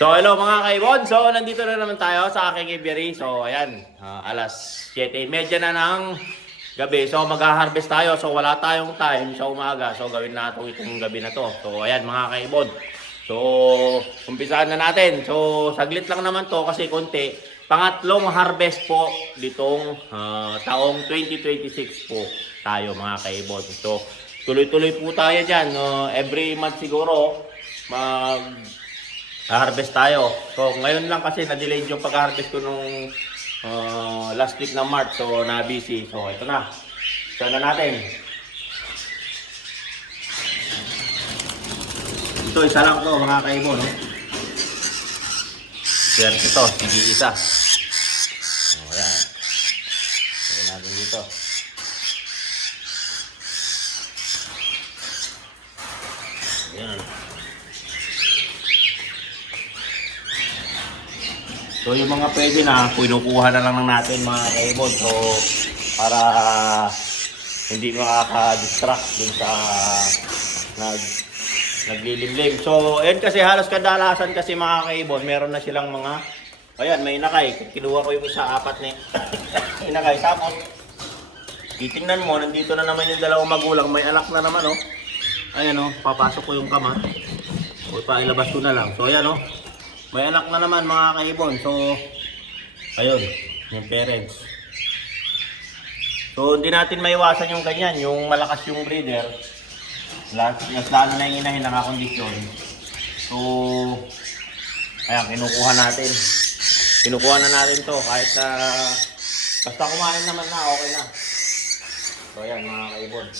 So hello mga kaibon, so nandito na naman tayo sa aking aviary. So ayan, alas 7:30 na ng gabi. So mag-harvest tayo, so wala tayong time sa umaga. So gawin natin itong gabi na to. So ayan mga kaibon. So umpisahan na natin. So saglit lang naman to kasi konti. Pangatlong harvest po ditong taong 2026 po tayo mga kaibon. So tuloy-tuloy po tayo dyan. Every month siguro harvest tayo. So ngayon lang kasi na-delay yung pag-harvest ko nung last week ng March. So na-busy. So ito na. Ito na natin. Ito isa lang to mga kaibon. No? Swerte to. Sige isa. O yan. Ito natin dito. Ayan. So yung mga pwede na, pinukuha na lang natin mga kaibon. So para hindi makaka-distract dun sa naglilimlim. So ayan kasi halos kadalasan kasi mga kaibon, meron na silang mga, ayan may inakay. Kinuha ko yung isa, apat na inakay. Tapos titingnan mo, nandito na naman yung dalawang magulang, may anak na naman oh. Ayan oh, papasok ko yung kama. O pailabas ko na lang. So ayan oh. May anak na naman mga kaibon. So, ayun, yung parents. So, hindi natin maiwasan yung ganyan, yung malakas yung breeder. Lalo na yung inahin nakakondisyon. So, ayan, kinukuha natin. Kinukuha na natin to kahit basta kumain naman na, okay na. So, ayan mga kaibon.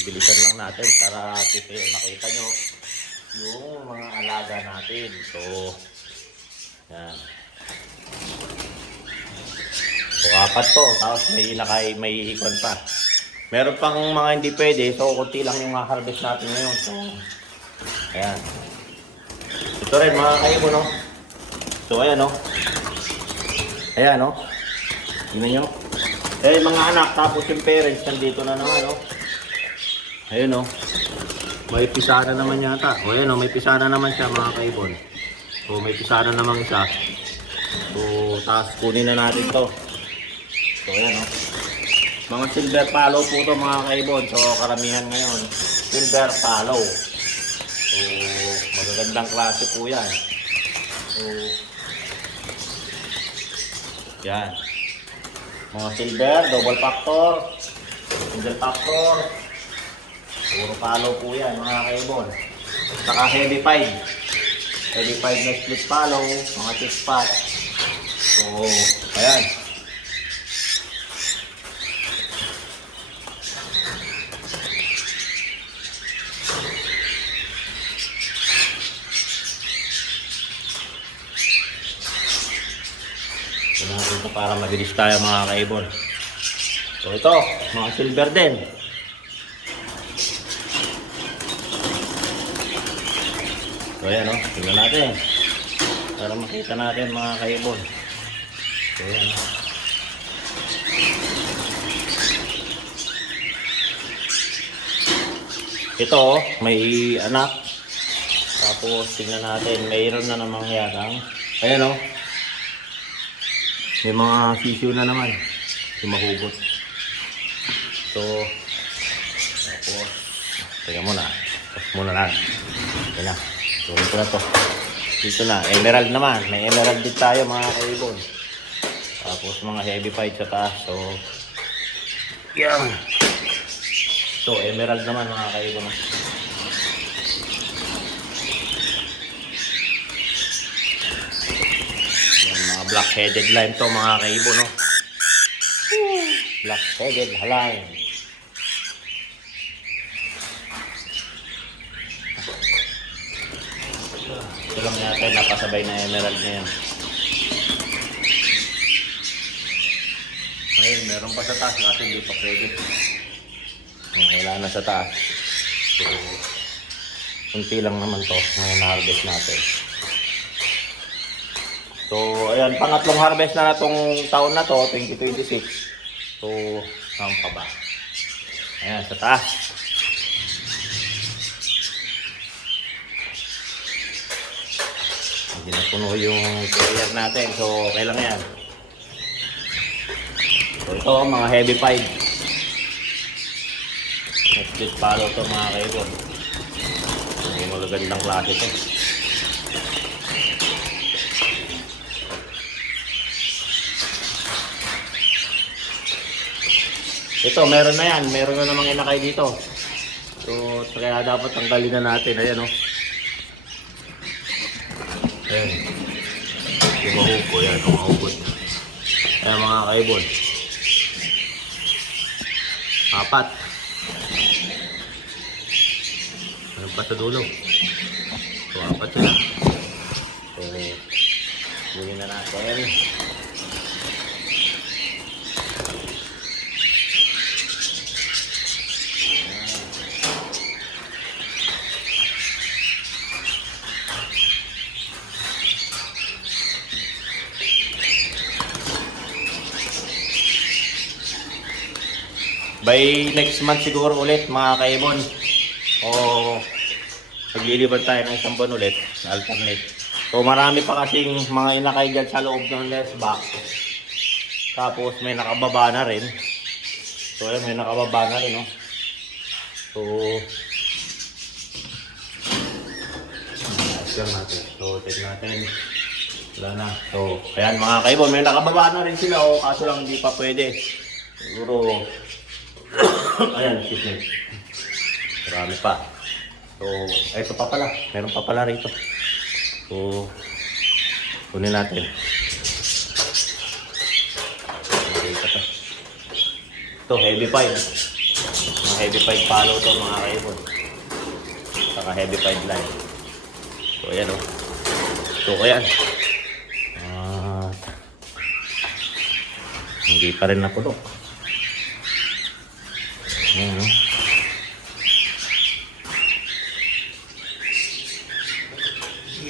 Bilisan lang natin para makita nyo yung mga alaga natin. So, yan. So, apat to. Tapos may ikon pa. Meron pang mga hindi pwede. So, kunti lang yung harvest natin ngayon. So, ayan. Ito rin mga kaibon, no? So, ayan, no? Ayan, no? Tingnan nyo. Eh, mga anak. Tapos yung parents nandito na naman, no? Ayun oh. May pisana naman yata. O ayun oh, may pisana naman siya mga kaibon. So may pisana naman isa. So taas kunin na natin to. So ayun oh. Mga silver palo po to mga kaibon. So karamihan ngayon silver palo. So magagandang klase po yan. So yan. Mga silver, double factor, single factor. Puro palo po yan mga kaibon. Saka heavy pied. Heavy pied na split palo, mga tip pot. So, ayan. Ito natin ito para mabilis tayo mga kaibon. So ito, mga silver din. So ayan o, tingnan natin para makita natin mga kaibon. So ayan o. Ito o, may anak. Tapos tingnan natin, mayroon na namang yatang. Ayan o. May mga sisiyo na naman. Yung mahugot. So, tapos, tingnan muna. Tapos muna na. Ito na. So, ito na to. Dito na. Emerald naman. May emerald din tayo mga kaibon. Tapos mga heavy pied sa taas. So, yan. So, emerald naman mga kaibon. Yan, mga black-headed lime to mga kaibon. No? Black-headed lime. Ito lang yata napasabay na emerald na yan. Ngayon, meron pa sa taas kasi hindi pa pwede. Wala na sa taas. So, kunti lang naman to ngayon harvest natin. So, ayan, pangatlong harvest na itong taon na to, 2026. So, saan pa ba? Ayan, sa taas. Hindi na puno yung carrier natin. So, okay lang yan. So, ito mga heavy pipe. Next split follow to mga kaibon. May magagandang klase to. Ito, meron na yan. Meron na namang inakay dito. So, kaya dapat tanggalin na natin. Ayan, oh. Ayan. Yung mahupo yan. Yung mahupot. Ayan, mga kaibon. 4. Ayan pa sa dulo. So, 4 sila. So, gawin na natin. By next month siguro ulit mga kaibon. O magliliban tayo ng isang buwan ulit na alternate. So marami pa kasing mga inakay dyan sa loob ng nest box. Tapos may nakababa na rin. So ayan, may nakababa na rin, no? So lang natin. So check natin. Wala na. So ayan mga kaibon, may nakababa na rin sila. O kaso lang hindi pa pwede. Siguro ayan, excuse me. Marami pa. So, ito pa pala. Meron pa pala rito. So, kunin natin. Ito, heavy pipe. Mga heavy pipe follow to mga kaibon. Saka heavy pipe line. So, ayan o. So, ayan. Hindi pa rin napulok. Ayan o.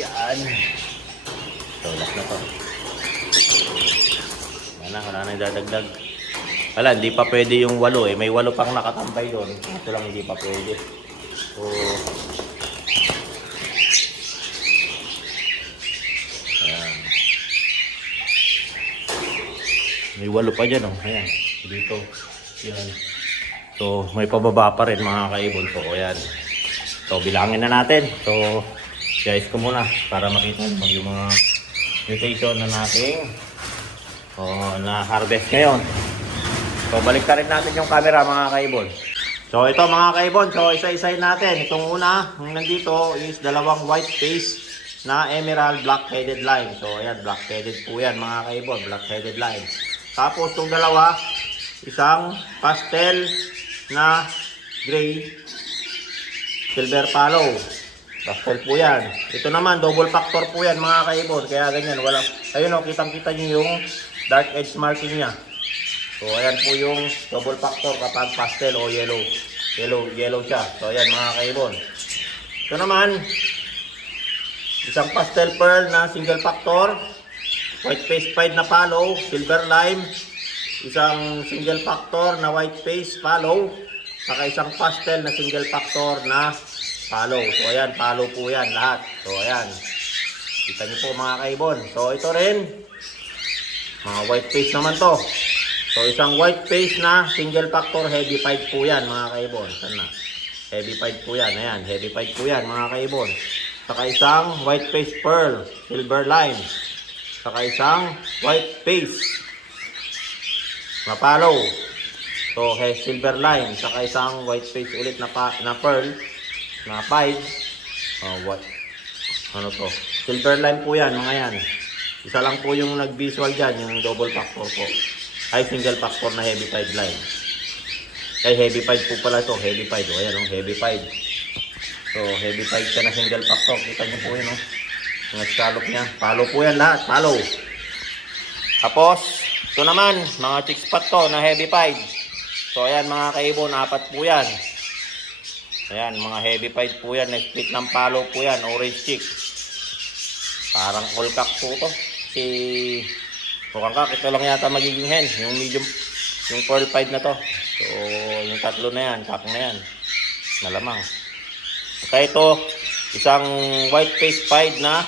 Yan. So, last na to. Wala na dadagdag. Wala, hindi pa pwede yung 8 eh. May 8 pang nakatambay doon. Ito lang hindi pa pwede. So, ayan. May 8 pa dyan, oh. Ayan. Dito. Yan. So, may pababa pa rin mga kaibon. So, ayan. So, bilangin na natin. So, guys ko muna para makita mo yung mga mutation na nating na-harvest ngayon. So, balik rin natin yung camera mga kaibon. So, ito mga kaibon. So, isa-isayin natin. Itong una, yung nandito is dalawang white face na emerald black-headed line. So, ayan, black-headed po yan mga kaibon. Black-headed line. Tapos, itong dalawa, isang pastel na gray silver follow. Pastel po yan. Ito naman, double factor po yan mga kaibon. Kaya ganyan, wala. Ayun o, kitang-kita nyo yung dark edge marking niya. So, ayan po yung double factor kapag pastel o yellow. Yellow siya. So, ayan mga kaibon. Ito naman, isang pastel pearl na single factor. White face pied na follow. Silver lime. Isang single factor na white face follow. Saka isang pastel na single factor na follow. So ayan, follow po yan lahat. So ayan. Kita niyo po mga kaibon. So ito rin. Mga white face naman to. So isang white face na single factor heavy pied po yan mga kaibon. Saan na? Heavy pied po yan. Ayan, heavy pied po yan mga kaibon. Saka isang white face pearl, silver line. Saka isang white face na follow. So silver line. Saka isang white face ulit na pearl na 5. What? Ano to? Silver line po yan, mga yan. Isa lang po yung nag-visual dyan, yung double factor po. Ay, single factor na heavy pied line. Ay, heavy pied po pala to. Heavy pied. O, ayan o, heavy pied. So, heavy pied ka na single factor. Kita nyo po yun o. Yung scallop niya. Follow po yan lahat. Follow. Tapos, ito naman, mga chick spot to na heavy pied. So, ayan mga kaibon, 4 po yan. Ayan, mga heavy pied po yan. Split ng palo po yan. Orange chick. Parang all cock po to. Mukhang kak. Ito lang yata magiging hen. Yung medium, yung pearl pied na to. So, yung tatlo na yan, kak na yan. Malamang. Kaya ito, isang white face pied na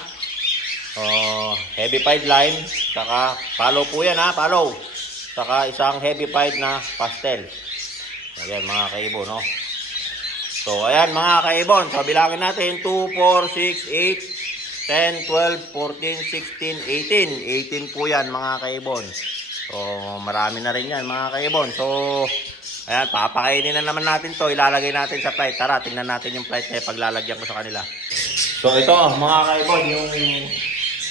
heavy pied lime. Saka, follow po yan ha, follow. Saka isang heavy pied na pastel. Ayan mga kaibon, no? So, ayan mga kaibon. So, bilangin natin 2, 4, 6, 8, 10, 12, 14, 16, 18. 18 po yan mga kaibon. So, marami na rin yan mga kaibon. So, ayan, papakainin na naman natin to. Ilalagay natin sa plate. Tara, tingnan natin yung plate na paglalagyan ko sa kanila. So, ito mga kaibon, yung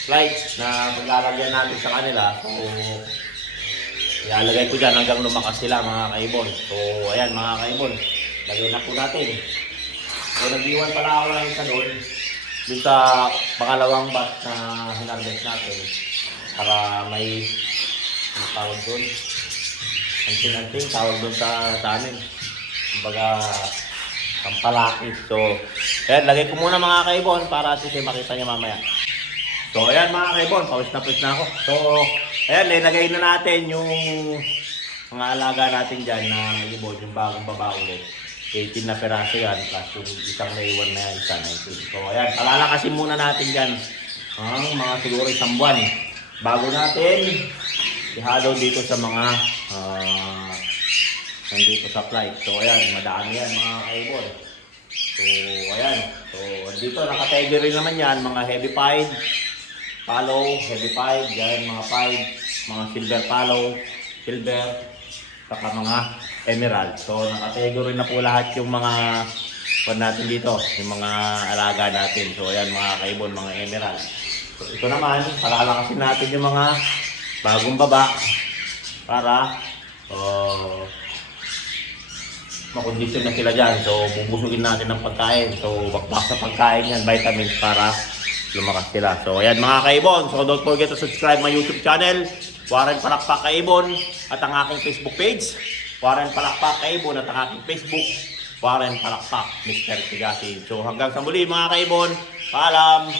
plate na paglalagyan natin sa kanila. So, ilalagay ko dyan hanggang lumakas sila mga kaibon. So, ayan mga kaibon. Lagay na po natin. So, nag-iwan pala ako lang isa doon sa pangalawang batch na hinarvest natin. Para may tawag doon. Anting-anting tawag doon sa amin. Kumbaga, pampalaki. So, ayan, lagay ko muna mga kaibon para at least makita niya mamaya. So, ayan mga kaibon, pawis na ako. So, ayan, ilagay na natin yung mga alaga natin dyan na ibon, yung bagong baba ulit. 18 na peraso yan, plus yung isang naiwan na yan, isa 19. So, ayan, palalakasin muna natin dyan ang mga siguro isang buwan. Bago natin ihalo dito sa mga nandito sa flight. So, ayan, madami yan mga kaibon. So, ayan. So, dito naka-tiger rin naman yan, mga heavy pied, follow, heavy pied, yan, mga pied, mga silver follow, silver, saka mga emerald. So, naka-tiger rin na po lahat yung mga natin dito, yung mga alaga natin. So, ayan mga kaibon, mga emerald. So, ito naman, palalakasin natin yung mga bagong baba para makondisyon na sila dyan. So, bubusugin natin ng pagkain. So, bakbak sa pagkain yan, vitamins para lumakas sila. So, ayan mga kaibon. So, don't forget to subscribe my YouTube channel, Warren Palakpak Kaibon, at ang aking Facebook page, Warren Palakpak Kaibon, at ang aking Facebook, Warren Palakpak Mr. Tigasi. So, hanggang sa muli mga kaibon, paalam!